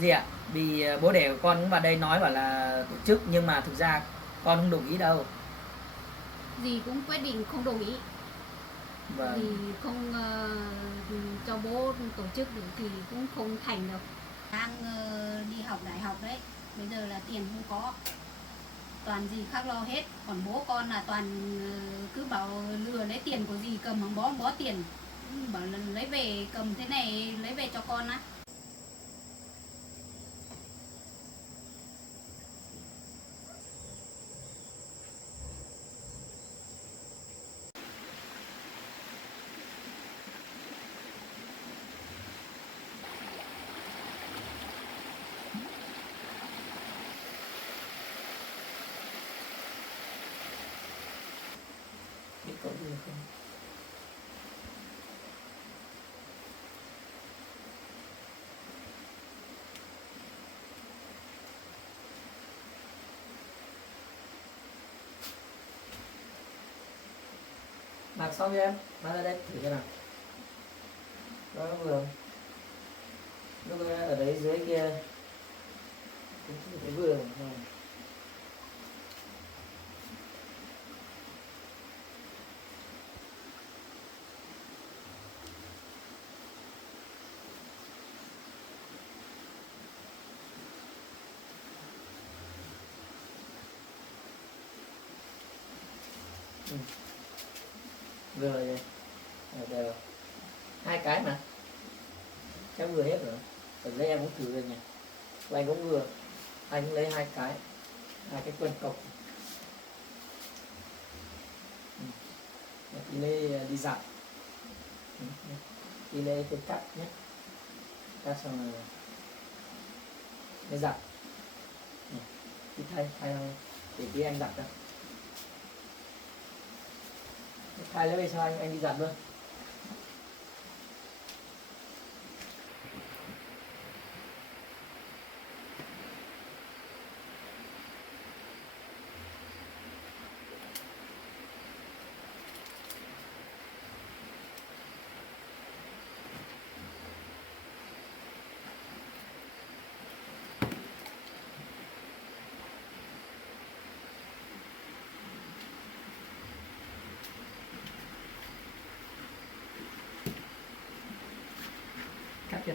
Gì ạ? Vì bố đẻ của con cũng vào đây nói bảo là tổ chức, nhưng mà thực ra con không đồng ý đâu. Dì cũng quyết định không đồng ý. Vâng. Vì không cho bố tổ chức được thì cũng không thành được. Đang đi học đại học đấy, bây giờ là tiền không có, toàn dì khác lo hết. Còn bố con là toàn cứ bảo lừa lấy tiền của dì, cầm hàng bó tiền, bảo là lấy về cầm thế này lấy về cho con á. Biết có gì không? Mặc xong cho em, mang ra đây thử xem nào. Đó vừa không? Lúc ở đấy dưới kia cũng thấy vừa không? Ừ. Vừa rồi đều 2 cái mà chắc vừa hết rồi. Ở đây em cũng thử rồi nhỉ. Anh cũng vừa, anh cũng lấy 2 cái quần cộc. Đi lấy đi giặt. Đi lấy cái cắt nhé, cắt xong rồi mới giặt. Đi thay để tí anh giặt ra. Thay lấy về sao anh đi giặt luôn. Cắt chưa?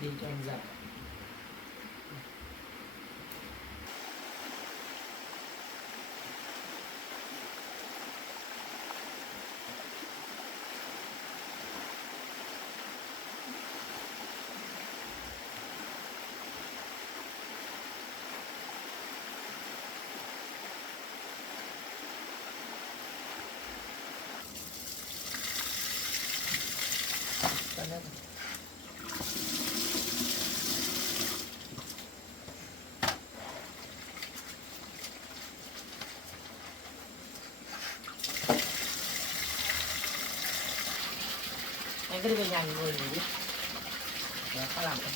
Đi cho anh giặt. Cắt hết. Anh cứ đi về nhà nghỉ ngơi đi. Để có làm không?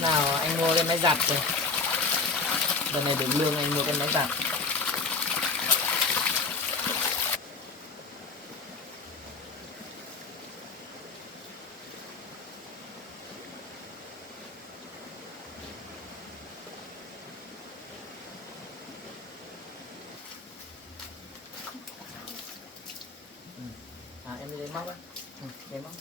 Nào anh mua cái máy giặt rồi. Lần này được lương anh mua cái máy giặt. Em đi lấy móc á. Lấy móc.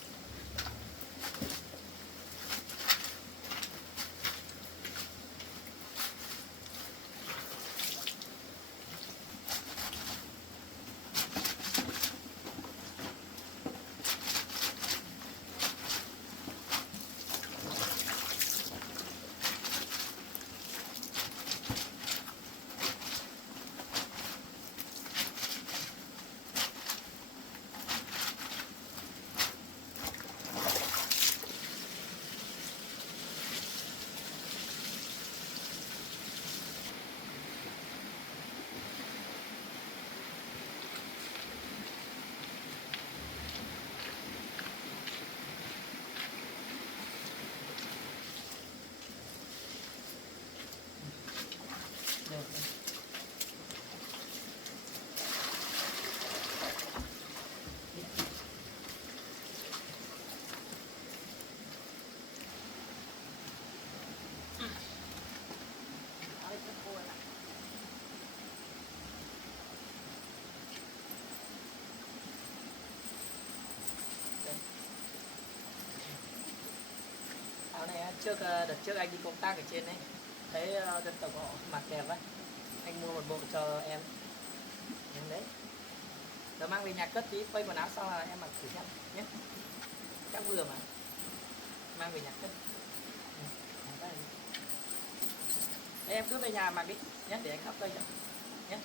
đợt trước anh đi công tác ở trên đấy, thấy dân tộc họ mặc đẹp ấy, anh mua một bộ cho em đấy. Rồi mang về nhà cất tí, phơi quần áo xong là em mặc thử xem nhé, chắc vừa mà, mang về nhà cất. Đấy, em cứ về nhà mặc đi nhé, để anh khắp cây cho nhé.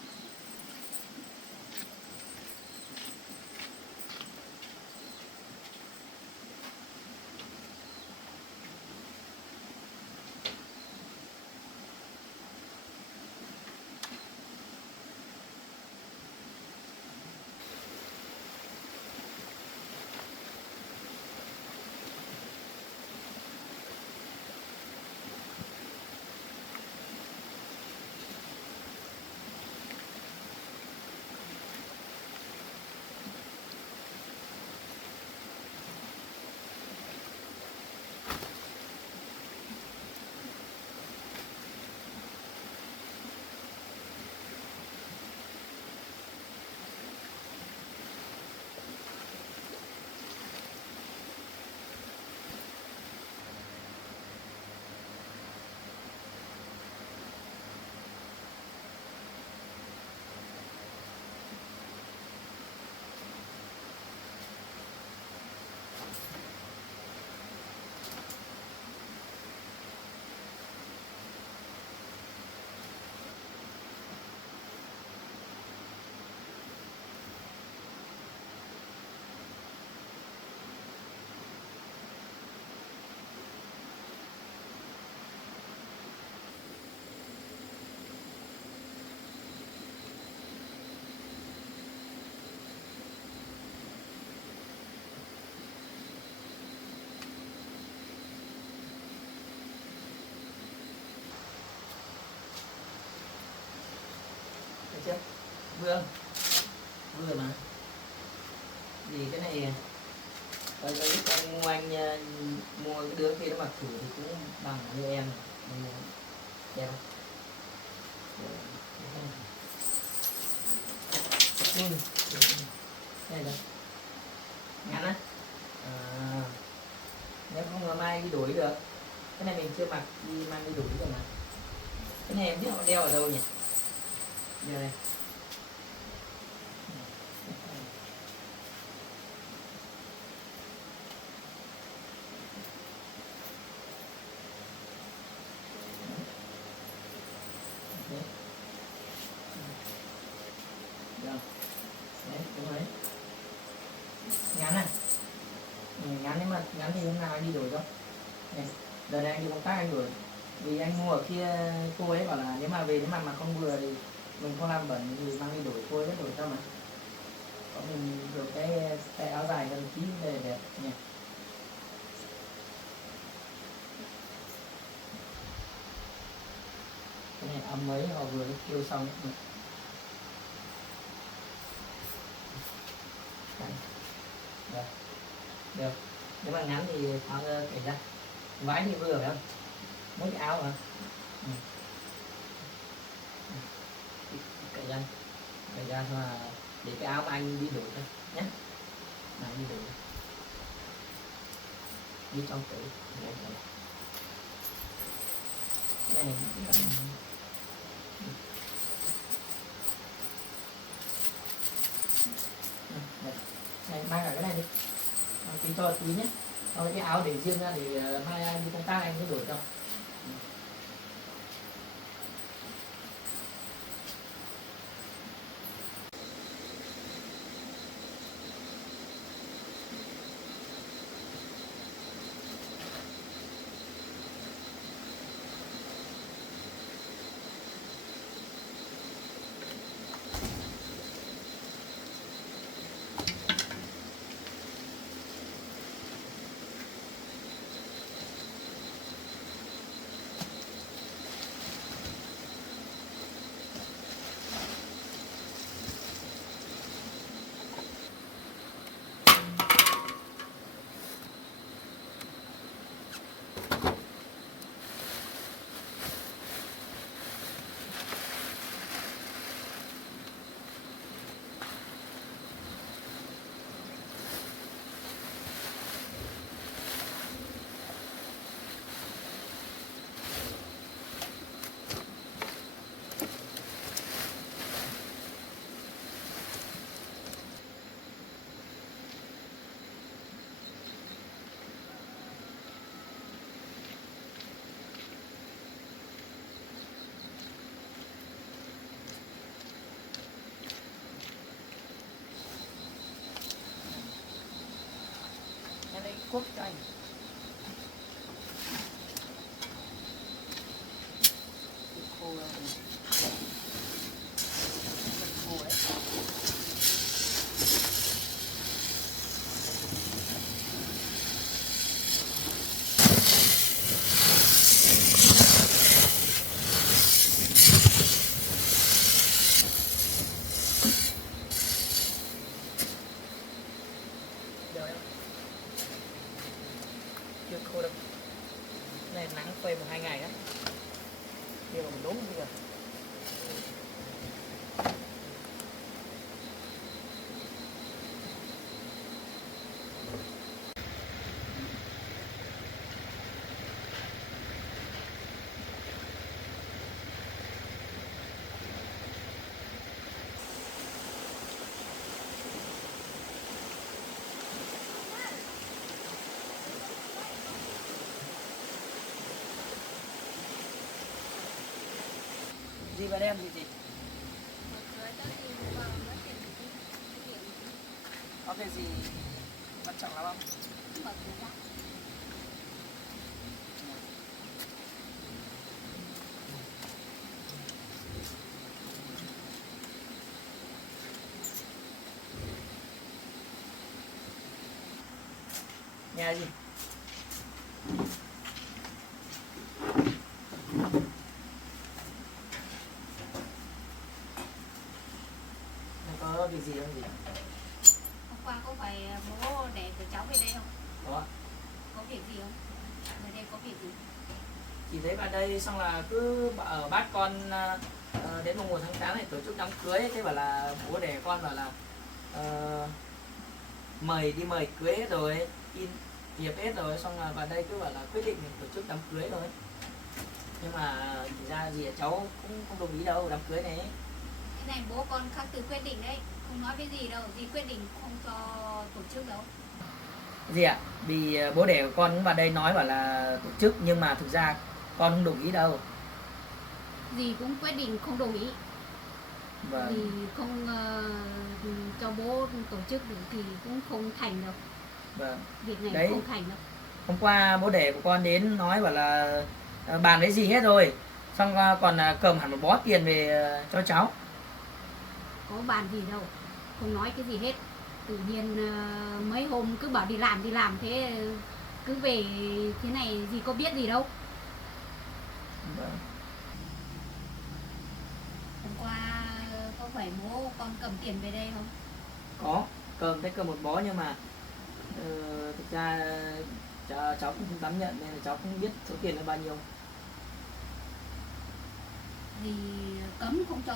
Được chưa? Vừa mà. Vì cái này lúc anh mua cái đứa kia nó mặc thử thì cũng bằng như em. Đẹp không? Đây rồi. Ngắn á. Nếu không là mai đi đổi được. Cái này mình chưa mặc, đi mang đi đổi rồi mà. Cái này em biết họ đeo ở đâu nhỉ? Đây này. Đấy, đúng rồi đấy. Ngắn này. Ngắn nhưng mà ngắn thì hôm nào anh đi đổi không? Này, đợt này anh đi công tác anh đổi. Vì anh mua ở kia, cô ấy bảo là nếu mà về nếu mà không vừa thì mình không làm bẩn thì mang đi đổi, cô ấy vẫn đổi cho mà. Có mình được cái áo dài hơn tí để đẹp nhỉ. Cái này ấm mấy họ vừa kêu xong ấy. Được. Được. Nếu mà ngắn thì tháo kể ra. Váy thì vừa phải không? Mỗi cái áo hả? Ừ. Kể ra thôi là để cái áo của anh đi đổi thôi nhé. Mà anh đi đổi. Đi trong tủ. Cái này này mang cả cái này đi, tí cho tí nhé,เอาcái áo để riêng ra để mai anh đi công tác anh mới đổi cho. Quốc cho anh. Khô đâu. Khô đấy. Đều đâu. Chưa khô đâu. Này nắng phơi 1-2 ngày đó. Kia mà mình đốn bây giờ. Gì vào đem gì? Có cái gì quan trọng lắm không? Nhà gì? Nó có việc gì không gì? Hôm qua có phải bố đẻ của cháu về đây không? Có việc gì không? Về đây có việc gì? Chỉ thấy vào đây xong là cứ ở bác con đến mùng 1 tháng 8 này tổ chức đám cưới, thế bảo là bố đẻ con bảo là mời cưới hết rồi, in thiệp hết rồi, xong là vào đây cứ bảo là quyết định tổ chức đám cưới rồi. Nhưng mà thực ra gì cháu cũng không đồng ý đâu đám cưới này. Cái này bố con khắc từ quyết định đấy, không nói với gì đâu, gì quyết định không cho tổ chức đâu. Gì ạ? Vì bố đẻ của con cũng vào đây nói bảo là tổ chức, nhưng mà thực ra con không đồng ý đâu. Dì cũng quyết định không đồng ý. Vâng. Vì không cho bố tổ chức được thì cũng không thành đâu. Vâng. Việc này Đấy. không thành đâu. Hôm qua bố đẻ của con đến nói bảo là bàn lấy gì hết rồi, xong còn cầm hẳn một bó tiền về cho cháu. Có bàn gì đâu, không nói cái gì hết. Tự nhiên mấy hôm cứ bảo đi làm thế, cứ về thế này gì có biết gì đâu. Vâng. Hôm qua có phải bố con cầm tiền về đây không? Có, cầm một bó, nhưng mà thực ra cháu cũng không dám nhận nên là cháu không biết số tiền là bao nhiêu. Vì cấm không cho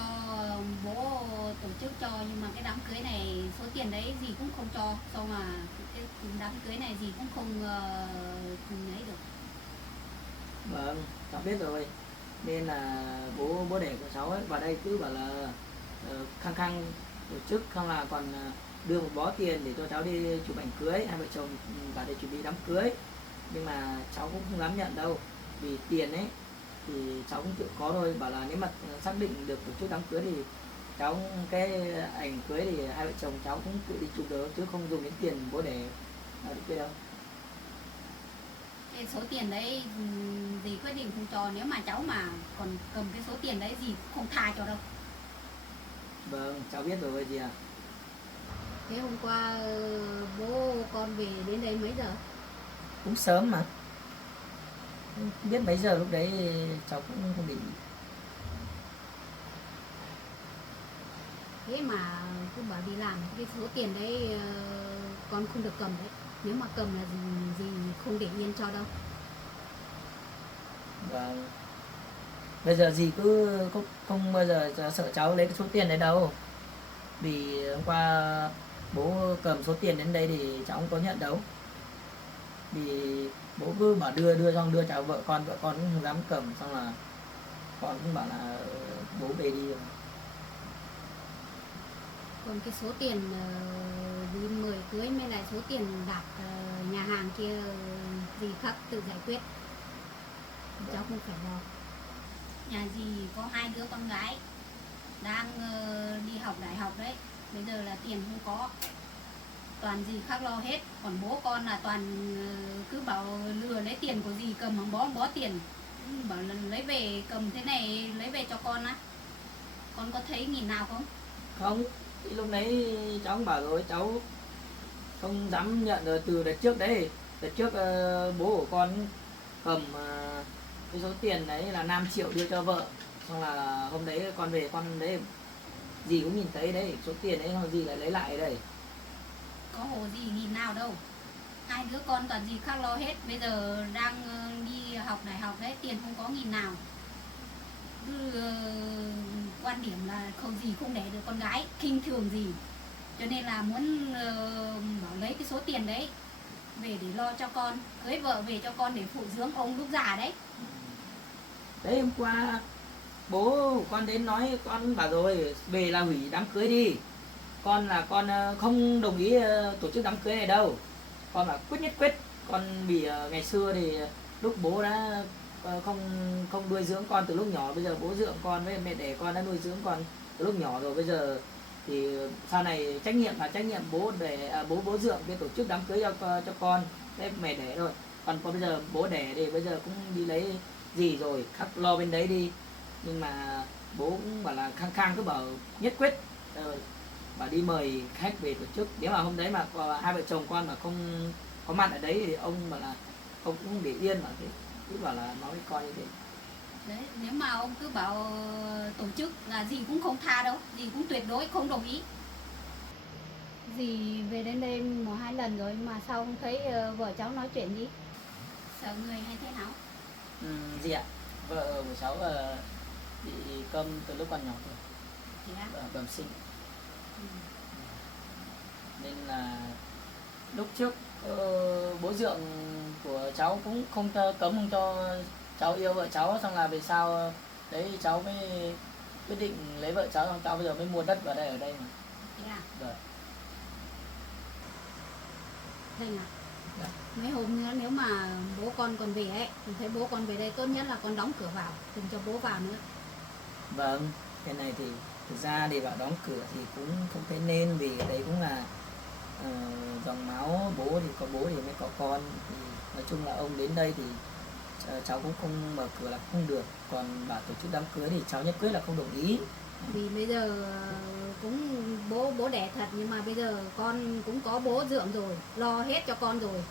bố tổ chức cho, nhưng mà cái đám cưới này số tiền đấy gì cũng không cho, sau mà cái đám cưới này gì cũng không lấy được. Vâng, cháu biết rồi. Nên là bố đẻ của cháu ấy vào đây cứ bảo là khăng khăng tổ chức, không là còn đưa một bó tiền để cho cháu đi chụp ảnh cưới, hai vợ chồng vào đây chuẩn bị đám cưới. Nhưng mà cháu cũng không dám nhận đâu, vì tiền ấy thì cháu cũng tự có thôi. Bảo là nếu mà xác định được tổ chức đám cưới thì cháu cái ảnh cưới thì hai vợ chồng cháu cũng tự đi chụp được, chứ không dùng đến tiền bố đẻ đi kia đâu. Cái số tiền đấy dì quyết định không cho, nếu mà cháu mà còn cầm cái số tiền đấy dì cũng không tha cho đâu. Vâng, cháu biết rồi gì à. Thế hôm qua bố con về đến đây mấy giờ? Cũng sớm mà, không biết mấy giờ, lúc đấy cháu cũng không để ý. Thế mà cứ bảo đi làm, cái số tiền đấy con không được cầm đấy. Nếu mà cầm là gì không để yên cho đâu. Vâng. Bây giờ dì cứ không bao giờ sợ cháu lấy cái số tiền đấy đâu. Vì hôm qua bố cầm số tiền đến đây thì cháu không có nhận đâu. Vì bố cứ bảo đưa xong đưa cháu vợ con cũng không dám cầm, xong là con cũng bảo là bố về đi rồi. Còn cái số tiền đi mời cưới mới là số tiền đặt nhà hàng kia dì khắc tự giải quyết. Cháu không phải lo. Nhà dì có 2 đứa con gái đang đi học đại học đấy. Bây giờ là tiền không có. toàn dì khác lo hết, còn bố con là toàn cứ bảo lừa lấy tiền của dì, cầm hàng bó tiền, bảo là lấy về cầm thế này lấy về cho con á. Con có thấy nghìn nào không? Không, thì lúc đấy cháu cũng bảo rồi, cháu không dám nhận rồi. Từ đợt trước đấy, đợt trước bố của con cầm cái số tiền đấy là 5 triệu đưa cho vợ, xong là hôm đấy con về con đấy dì cũng nhìn thấy đấy, số tiền đấy xong dì lại lấy lại ở đây. Có hồ gì nghìn nào đâu, hai đứa con toàn gì khác lo hết. Bây giờ đang đi học đại học đấy, tiền không có nghìn nào. Cứ quan điểm là không gì không để được con gái, khinh thường gì, cho nên là muốn bảo lấy cái số tiền đấy về để lo cho con, cưới vợ về cho con để phụ dưỡng ông lúc già đấy. Đấy hôm qua bố của con đến nói, con bảo rồi về là hủy đám cưới đi, con là con không đồng ý tổ chức đám cưới này đâu. Con bảo quyết nhất quyết. Con vì ngày xưa thì lúc bố đã không không nuôi dưỡng con từ lúc nhỏ, bây giờ bố dưỡng con với mẹ đẻ con đã nuôi dưỡng con từ lúc nhỏ rồi, bây giờ thì sau này trách nhiệm là trách nhiệm bố để bố dưỡng cái tổ chức đám cưới cho con với mẹ đẻ thôi. Còn bây giờ bố đẻ thì bây giờ cũng đi lấy gì rồi, khắc lo bên đấy đi. Nhưng mà bố cũng bảo là khăng khăng cứ bảo nhất quyết, bảo đi mời khách về tổ chức. Nếu mà hôm đấy mà hai vợ chồng con mà không có mặt ở đấy thì ông bảo là ông cũng để yên mà, thế cứ bảo là nói với con như thế. Đấy, nếu mà ông cứ bảo tổ chức là dì cũng không tha đâu, dì cũng tuyệt đối không đồng ý. Dì về đến đây 1-2 lần rồi mà sao không thấy vợ cháu nói chuyện gì? Sợ người hay thế nào? Gì ạ? Vợ của cháu bị câm từ lúc còn nhỏ rồi, bẩm sinh. Nên là lúc trước bố dượng của cháu cũng không cấm không cho cháu yêu vợ cháu, xong là về sau đấy cháu mới quyết định lấy vợ cháu, xong cháu bây giờ mới mua đất ở đây mà. Thế à? Vâng. Thành à? Dạ. Mấy hôm nữa nếu mà bố con còn về ấy, thì thấy bố con về đây tốt nhất là con đóng cửa vào, đừng cho bố vào nữa. Vâng, cái này thì thực ra để bảo đóng cửa thì cũng không thấy nên, vì đấy cũng là dòng máu bố, thì có bố thì mới có con. Thì nói chung là ông đến đây thì cháu cũng không mở cửa là không được. Còn bảo tổ chức đám cưới thì cháu nhất quyết là không đồng ý. Vì bây giờ cũng bố đẻ thật, nhưng mà bây giờ con cũng có bố dượng rồi, lo hết cho con rồi.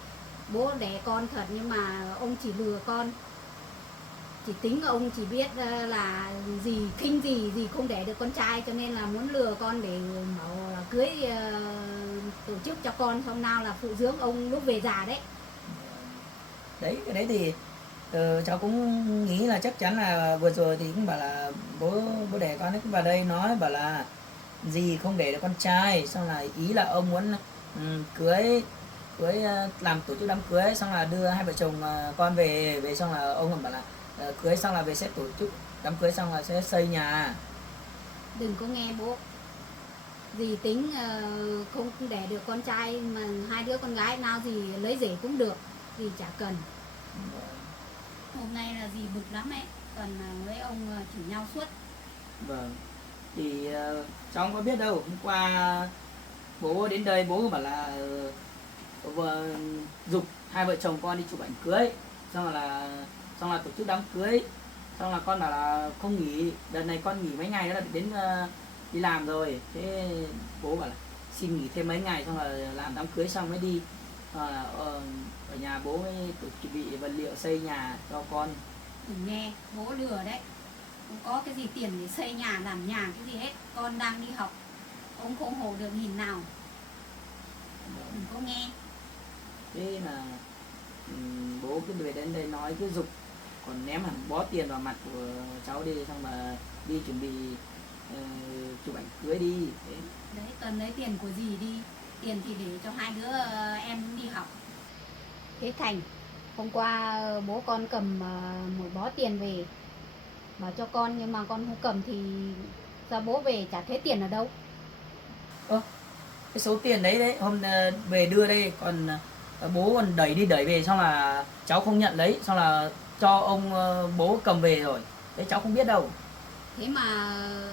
Bố đẻ con thật nhưng mà ông chỉ lừa con, chỉ tính ông chỉ biết là gì khinh gì không đẻ được con trai, cho nên là muốn lừa con để bảo là cưới tổ chức cho con, xong nào là phụ dưỡng ông lúc về già đấy. Đấy, cái đấy thì cháu cũng nghĩ là chắc chắn là vừa rồi thì cũng bảo là bố đẻ con ấy cũng vào đây nói bảo là gì không để được con trai, xong là ý là ông muốn cưới làm tổ chức đám cưới, xong là đưa hai vợ chồng con về xong là ông còn bảo là cưới xong là về sẽ tổ chức đám cưới xong là sẽ xây nhà. Đừng có nghe bố, dì tính không đẻ được con trai mà hai đứa con gái nào dì lấy rể cũng được, dì chả cần. Hôm nay là dì bực lắm ấy, còn với ông chửi nhau suốt. Vâng, thì cháu không có biết đâu. Hôm qua bố đến đây bố bảo là vừa giục hai vợ chồng con đi chụp ảnh cưới, xong là tổ chức đám cưới, xong là con bảo là không nghỉ, đợt này con nghỉ mấy ngày nữa là đến đi làm rồi. Thế bố bảo là xin nghỉ thêm mấy ngày, xong là làm đám cưới xong mới đi. Ở nhà bố mới chuẩn bị vật liệu xây nhà cho con. Đừng nghe bố lừa đấy, không có cái gì tiền để xây nhà làm nhà cái gì hết. Con đang đi học, ông không hộ được nghìn nào, đừng có nghe. Thế là bố cứ về đến đây nói cứ giục, còn ném hẳn bó tiền vào mặt của cháu đi, xong mà đi chuẩn bị chụp ảnh cưới đi. Thế. Đấy, cần lấy tiền của dì đi, tiền thì để cho hai đứa em đi học. Thế Thành, hôm qua bố con cầm một bó tiền về bảo cho con, nhưng mà con không cầm thì sao bố về chả thấy tiền ở đâu? Cái số tiền đấy hôm về đưa đây, còn bố còn đẩy về, xong là cháu không nhận lấy, xong là cho ông bố cầm về rồi. Đấy cháu không biết đâu. Thế mà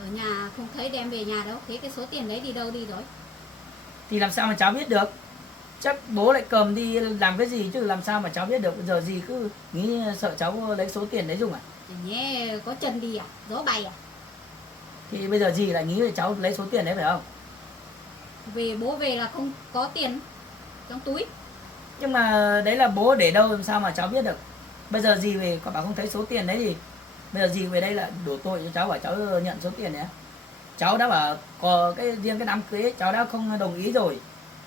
ở nhà không thấy đem về nhà đâu, thế cái số tiền đấy đi đâu đi rồi? Thì làm sao mà cháu biết được. chắc bố lại cầm đi làm cái gì chứ làm sao mà cháu biết được. Bây giờ dì cứ nghĩ sợ cháu lấy số tiền đấy dùng à? Chả nhẽ có chân đi à, gió bay à? Thì bây giờ dì lại nghĩ là cháu lấy số tiền đấy phải không? Về bố về là không có tiền trong túi. Nhưng mà đấy là bố để đâu làm sao mà cháu biết được. Bây giờ dì về còn bảo không thấy số tiền đấy thì bây giờ dì về đây là đổ tội cho cháu, bảo cháu nhận số tiền đấy. Cháu đã bảo có cái riêng cái đám cưới ấy, cháu đã không đồng ý rồi.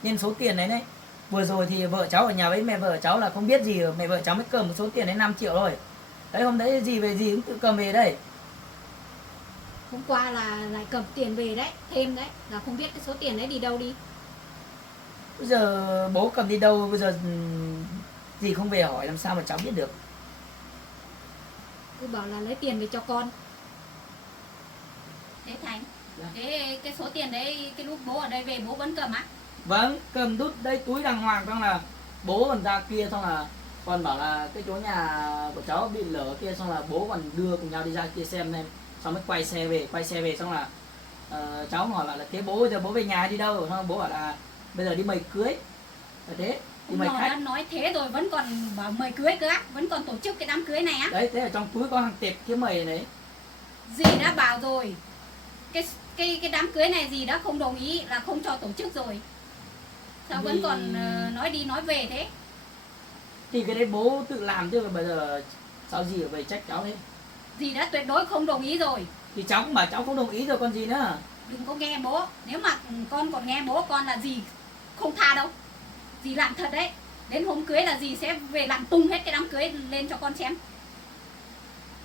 Nhưng số tiền đấy vừa rồi thì vợ cháu ở nhà với mẹ vợ cháu là không biết gì, mẹ vợ cháu mới cầm một số tiền đấy 5 triệu thôi. Đấy hôm đấy dì về dì cũng tự cầm về đây. Hôm qua là lại cầm tiền về đấy, thêm đấy, là không biết cái số tiền đấy đi đâu đi. Bây giờ bố cầm đi đâu, bây giờ dì không về hỏi làm sao mà cháu biết được. Cứ bảo là lấy tiền về cho con. Thế Thành, cái số tiền đấy cái lúc bố ở đây về bố vẫn cầm á? Vâng, cầm đút đây túi đàng hoàng, xong là bố còn ra kia, xong là còn bảo là cái chỗ nhà của cháu bị lở kia, xong là bố còn đưa cùng nhau đi ra kia xem nên xong mới quay xe về xong là cháu hỏi bảo là thế bố giờ bố về nhà đi đâu, xong bố bảo là bây giờ đi mời cưới. Là thế, đi mời khách. Đã nói thế rồi vẫn còn bảo mời cưới cơ á, vẫn còn tổ chức cái đám cưới này á. Đấy, thế ở trong túi có hàng tệp kiếm mời đấy. Dì đã bảo rồi, cái đám cưới này dì đã không đồng ý là không cho tổ chức rồi. Sao vẫn còn nói đi nói về thế? Thì cái đấy bố tự làm chứ bây giờ sao dì ở về trách cháu thế? Dì đã tuyệt đối không đồng ý rồi. Thì cháu cũng bảo cháu không đồng ý rồi còn gì nữa. Đừng có nghe bố, nếu mà con còn nghe bố con là dì không tha đâu. Dì làm thật đấy. Đến hôm cưới là dì sẽ về làm tung hết cái đám cưới lên cho con xem.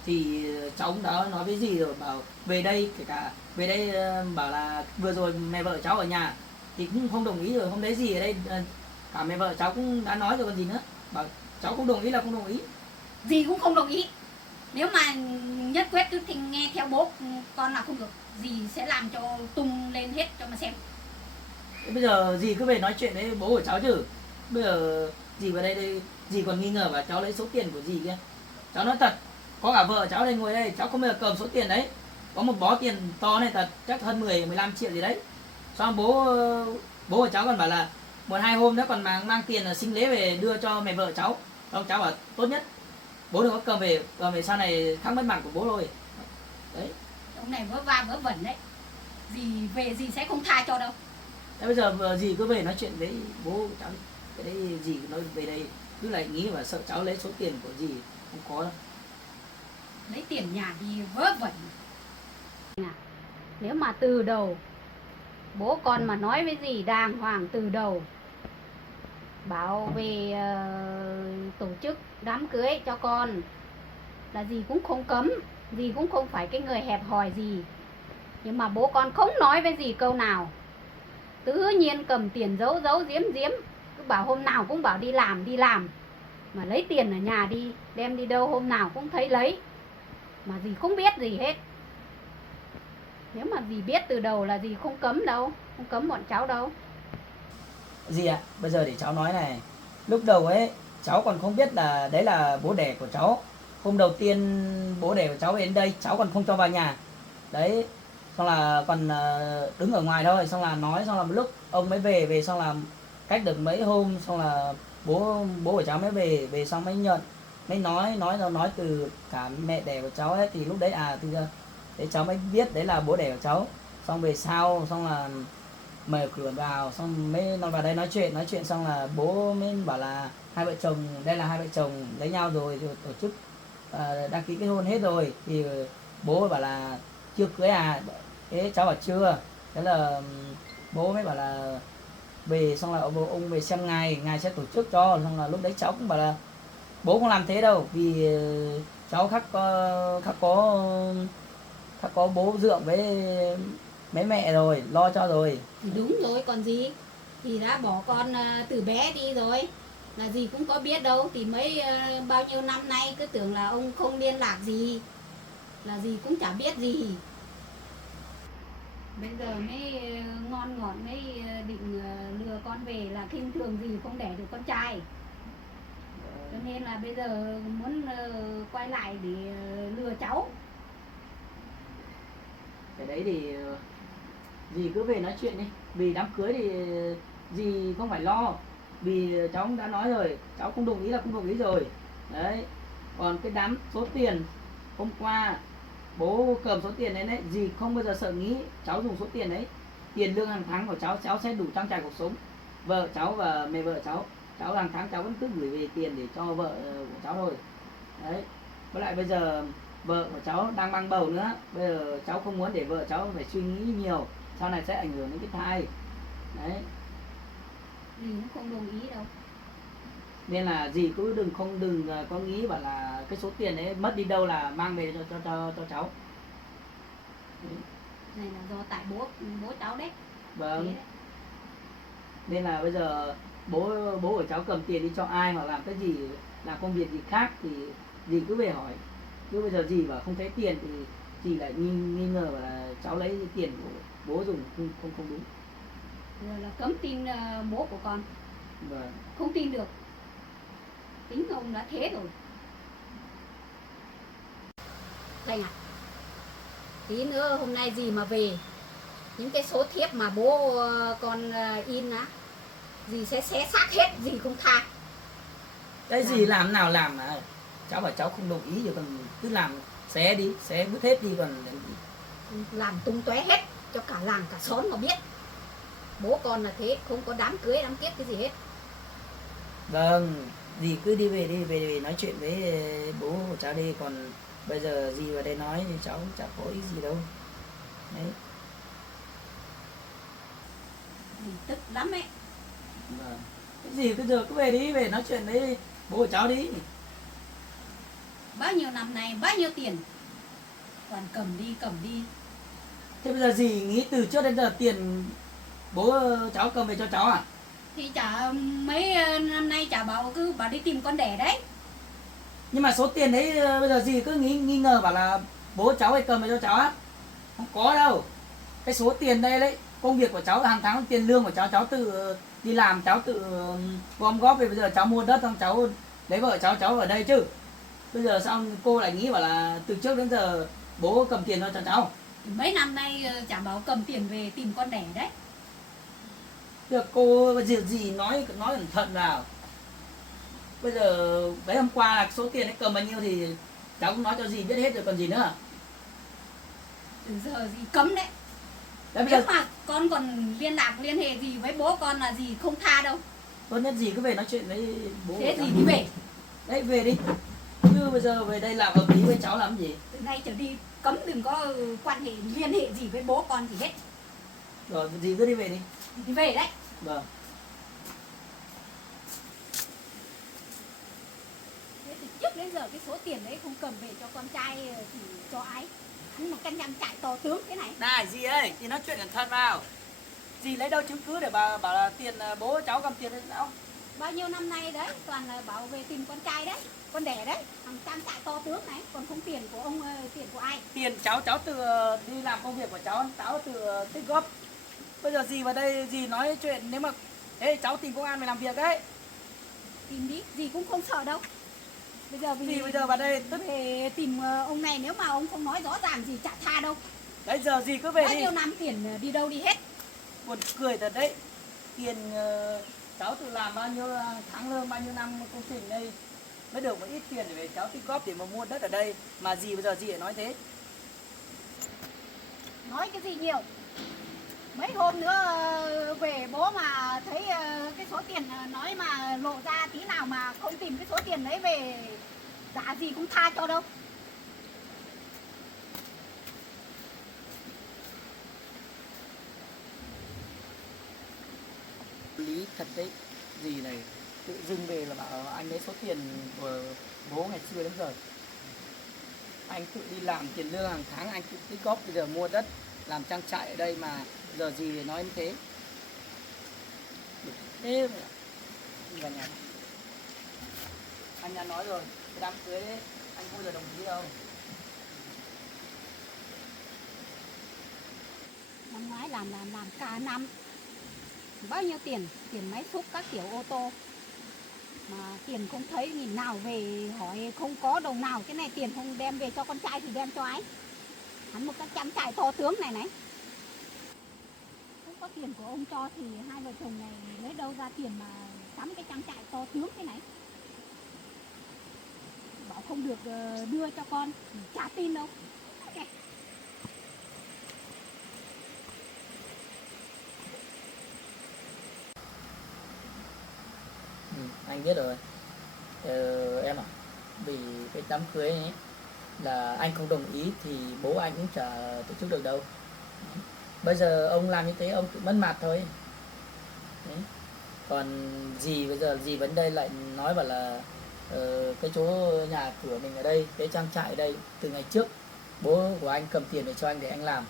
Thì cháu cũng đã nói với dì rồi, bảo về đây kể cả về đây bảo là vừa rồi mẹ vợ cháu ở nhà thì cũng không đồng ý rồi. Hôm đấy dì ở đây cả mẹ vợ cháu cũng đã nói rồi còn gì nữa, bảo cháu không đồng ý là không đồng ý. Dì cũng không đồng ý. Nếu mà nhất quyết cứ thì nghe theo bố con là không được, dì sẽ làm cho tung lên hết cho mà xem. Thế bây giờ dì cứ về nói chuyện với bố của cháu chứ. Bây giờ dì vào đây dì còn nghi ngờ và cháu lấy số tiền của dì kia. Cháu nói thật, có cả vợ cháu đây ngồi đây, cháu không bao giờ cầm số tiền đấy. Có một bó tiền to này thật, chắc hơn 10-15 triệu gì đấy. Xong bố của cháu còn bảo là 1-2 hôm nữa còn mang tiền là sinh lễ về đưa cho mẹ vợ cháu. Xong cháu bảo tốt nhất bố đừng có cầm về sau này khắc mất mặt của bố rồi. Đấy. Ông này vớ va vớ vẩn đấy. Dì về dì sẽ không tha cho đâu. Thế bây giờ dì cứ về nói chuyện với bố cháu. Cái đấy dì nói về đây cứ lại nghĩ và sợ cháu lấy số tiền của dì không có đâu. Lấy tiền nhà đi vớ vẩn. Nếu mà từ đầu bố con mà nói với dì đàng hoàng từ đầu, bảo về tổ chức đám cưới cho con là dì cũng không cấm, dì cũng không phải cái người hẹp hòi gì. Nhưng mà bố con không nói với dì câu nào, tự nhiên cầm tiền giấu giếm, cứ bảo hôm nào cũng bảo đi làm mà lấy tiền ở nhà đi, đem đi đâu hôm nào cũng thấy lấy, mà dì không biết gì hết. Nếu mà dì biết từ đầu là dì không cấm đâu, không cấm bọn cháu đâu. Dì ạ, bây giờ để cháu nói này. Lúc đầu ấy cháu còn không biết là đấy là bố đẻ của cháu. Hôm đầu tiên bố đẻ của cháu đến đây cháu còn không cho vào nhà. Đấy, xong là còn đứng ở ngoài thôi, xong là nói, xong là một lúc ông mới về xong là cách được mấy hôm, xong là bố của cháu mới về xong mới nhận, mới nói từ cả mẹ đẻ của cháu ấy, thì lúc đấy thì đấy cháu mới biết đấy là bố đẻ của cháu. Xong về sau xong là mở cửa vào, xong mới nói vào đây nói chuyện xong là bố mới bảo là hai vợ chồng đây là hai vợ chồng lấy nhau rồi tổ chức đăng ký kết hôn hết rồi. Thì bố bảo là chưa cưới à? Thế cháu bảo chưa. Thế là bố mới bảo là về, xong là ông về xem ngày sẽ tổ chức cho. Xong là lúc đấy cháu cũng bảo là bố không làm thế đâu, vì cháu khác có bố dượng với mấy mẹ rồi, lo cho rồi. Thì đúng rồi còn gì, thì đã bỏ con từ bé đi rồi, là gì cũng có biết đâu. Thì mấy bao nhiêu năm nay cứ tưởng là ông không liên lạc gì, là gì cũng chả biết gì. Bây giờ mới ngon ngọt mới định lừa con về là khinh thường gì không đẻ được con trai. Cho nên là bây giờ muốn quay lại để lừa cháu. Cái đấy thì dì cứ về nói chuyện đi. Vì đám cưới thì dì không phải lo. vì cháu cũng đã nói rồi, cháu không đồng ý là không đồng ý rồi. Đấy. Còn cái đám số tiền hôm qua bố cầm số tiền đấy đấy, dì không bao giờ sợ nghĩ cháu dùng số tiền đấy, tiền lương hàng tháng của cháu sẽ đủ trang trải cuộc sống. Vợ cháu và mẹ vợ cháu hàng tháng cháu vẫn cứ gửi về tiền để cho vợ của cháu thôi. Đấy. Với lại bây giờ vợ của cháu đang mang bầu nữa, bây giờ cháu không muốn để vợ cháu phải suy nghĩ nhiều, sau này sẽ ảnh hưởng đến cái thai. Đấy. Dì cũng không đồng ý đâu. Nên là dì cứ đừng có nghĩ bảo là cái số tiền đấy mất đi đâu là mang về cho cháu. Đấy. Này là do tại bố cháu đấy. Vâng. Thế đấy. Nên là bây giờ bố của cháu cầm tiền đi cho ai hoặc làm cái gì, làm công việc gì khác thì dì cứ về hỏi. Chứ bây giờ dì bảo không thấy tiền thì dì lại nghi ngờ bảo là cháu lấy tiền của bố dùng không đúng. Rồi là cấm tin bố của con. Vâng. Không tin được. Tính ông đã thế rồi. Đây à, tí nữa hôm nay gì mà về, những cái số thiếp mà bố con in á, dì sẽ xé xác hết, dì không tha. Cái gì làm nào làm mà cháu bảo cháu không đồng ý rồi còn cứ làm, xé đi, xé vứt hết đi còn làm gì. Làm tung tóe hết cho cả làng cả xóm mà biết. Bố con là thế, không có đám cưới đám kiếp cái gì hết. Vâng, dì cứ đi về nói chuyện với bố của cháu đi, còn bây giờ dì vào đây nói thì cháu chẳng có ý gì đâu. Đấy. Dì tức lắm ấy. Vâng. Cái gì bây giờ cứ về đi, về nói chuyện với bố của cháu đi. Bao nhiêu năm nay, bao nhiêu tiền toàn cầm đi. Thế bây giờ dì nghĩ từ trước đến giờ tiền bố cháu cầm về cho cháu à? Thì chả mấy năm nay chả bảo cứ bảo đi tìm con đẻ đấy. Nhưng mà số tiền đấy bây giờ dì cứ nghi ngờ bảo là bố cháu hay cầm về cho cháu á. Không có đâu. Cái số tiền đây đấy, công việc của cháu hàng tháng tiền lương của cháu tự đi làm, cháu tự gom góp về, bây giờ cháu mua đất xong cháu lấy vợ cháu ở đây chứ. Bây giờ sao cô lại nghĩ bảo là từ trước đến giờ bố cầm tiền cho cháu? Mấy năm nay chả bảo cầm tiền về tìm con đẻ đấy. Được cô gì nói cẩn thận vào. Bây giờ đấy hôm qua là số tiền ấy cầm bao nhiêu thì cháu cũng nói cho dì biết hết rồi còn gì nữa. Từ giờ gì cấm đấy. Đấy, Nếu mà con còn liên hệ gì với bố con là gì không tha đâu. tốt nhất dì cứ về nói chuyện với bố. Thế gì đi về. Đấy về đi. Chứ bây giờ về đây làm hợp lý với cháu làm gì. Từ nay trở đi cấm đừng có quan hệ liên hệ gì với bố con gì hết. Rồi dì cứ đi về đi. Đi về đấy. Vâng. Thế từ trước đến giờ cái số tiền đấy không cầm về cho con trai thì cho ai? Hắn một căn nhà trại to tướng thế này. Này dì ơi, dì nói chuyện cẩn thận vào. Dì lấy đâu chứng cứ để bảo là tiền bố cháu cầm tiền đấy sao? Bao nhiêu năm nay đấy toàn là bảo về tìm con trai đấy, con đẻ đấy, hàng trang trại to tướng này, còn không tiền của ông, tiền của ai? Tiền cháu từ đi làm công việc của cháu từ tích góp. Bây giờ dì vào đây dì nói chuyện nếu mà thế cháu tìm công an về làm việc đấy. Tìm đi, gì cũng không sợ đâu. Bây giờ Dì bây giờ vào đây tức về tìm ông này, nếu mà ông không nói rõ ràng gì chả tha đâu. đấy giờ dì cứ về Bao đi. nhiêu năm tiền đi đâu đi hết. Buồn cười thật đấy. Tiền cháu tự làm bao nhiêu tháng lương, bao nhiêu năm công trình đây mới được một ít tiền để cháu tích góp để mà mua đất ở đây, mà dì bây giờ dì lại nói thế. Nói cái gì nhiều. Mấy hôm nữa về bố mà thấy cái số tiền nói mà lộ ra tí nào mà không tìm cái số tiền đấy về, giá gì cũng tha cho đâu. Lý thật đấy, dì này tự dưng về là bảo anh lấy số tiền của bố ngày xưa đến giờ. Anh tự đi làm tiền lương hàng tháng, anh tự tích góp bây giờ mua đất làm trang trại ở đây mà giờ dì nói như thế. Thế mà vào nhà. Anh đã nói rồi, cái đám cưới đấy anh không bao giờ đồng ý đâu. Năm ngoái làm cả năm. Bao nhiêu tiền máy xúc các kiểu ô tô. Mà tiền không thấy, nhìn nào về hỏi không có đồng nào. Cái này tiền không đem về cho con trai thì đem cho ai? Hắn một cái trang trại to tướng này này. Không có tiền của ông cho thì hai vợ chồng này lấy đâu ra tiền mà cắm cái trang trại to tướng thế này. Bảo không được đưa cho con, chả tin đâu. Anh biết rồi. Em ạ, vì cái đám cưới ấy là anh không đồng ý thì bố anh cũng chả tổ chức được đâu. Bây giờ ông làm như thế ông tự mất mặt thôi. Đấy. Còn dì bây giờ dì vẫn đây lại nói bảo là cái chỗ nhà cửa mình ở đây, cái trang trại ở đây từ ngày trước bố của anh cầm tiền để cho anh để anh làm.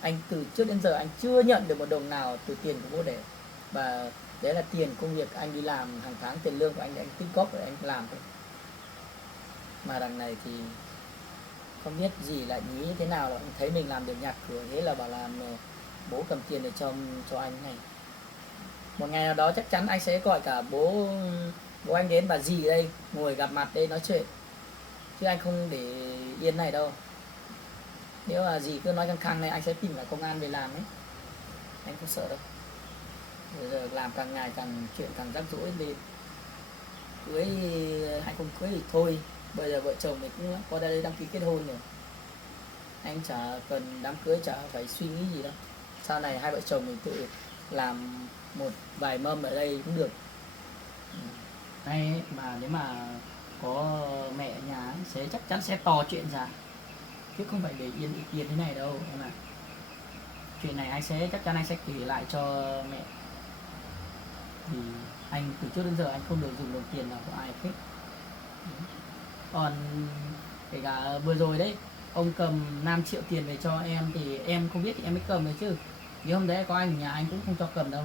Anh từ trước đến giờ anh chưa nhận được một đồng nào từ tiền của bố để, và đấy là tiền công việc anh đi làm hàng tháng, tiền lương của anh để anh tích góp để anh làm thôi. Mà đằng này thì không biết gì lại nghĩ thế nào, là anh thấy mình làm được nhà cửa thế là bảo là bố cầm tiền để cho anh này. Một ngày nào đó chắc chắn anh sẽ gọi cả bố anh đến và dì đây ngồi gặp mặt đây nói chuyện, chứ anh không để yên này đâu. Nếu mà dì cứ nói căng khăng này anh sẽ tìm cả công an về làm ấy, anh không sợ đâu. Bây giờ làm càng ngày càng chuyện càng rắc rối lên. Cưới hay không cưới thì thôi, bây giờ vợ chồng mình cũng có đây đăng ký kết hôn rồi, anh chả cần đám cưới, chả phải suy nghĩ gì đâu. Sau này hai vợ chồng mình tự làm một vài mâm ở đây cũng được. Đây mà nếu mà có mẹ ở nhà ấy, sẽ chắc chắn sẽ to chuyện ra, chứ không phải để yên thế này đâu em ạ. Chuyện này anh sẽ chắc chắn anh sẽ kể lại cho mẹ, vì anh từ trước đến giờ anh không được dùng đồng tiền nào của ai hết. Còn kể cả vừa rồi đấy ông cầm 5 triệu tiền về cho em thì em không biết thì em mới cầm đấy chứ, nếu hôm đấy có anh ở nhà anh cũng không cho cầm đâu.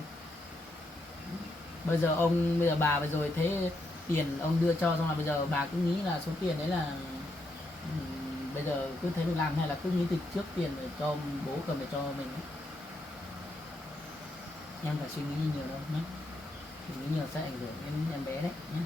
Bây giờ bà vừa rồi thế tiền ông đưa cho, xong là bây giờ bà cứ nghĩ là số tiền đấy là bây giờ cứ thấy mình làm, hay là cứ nghĩ từ trước tiền để cho bố cầm để cho mình ấy. Em phải suy nghĩ nhiều đâu nhé, suy nghĩ nhiều sẽ ảnh hưởng đến em bé đấy nhé.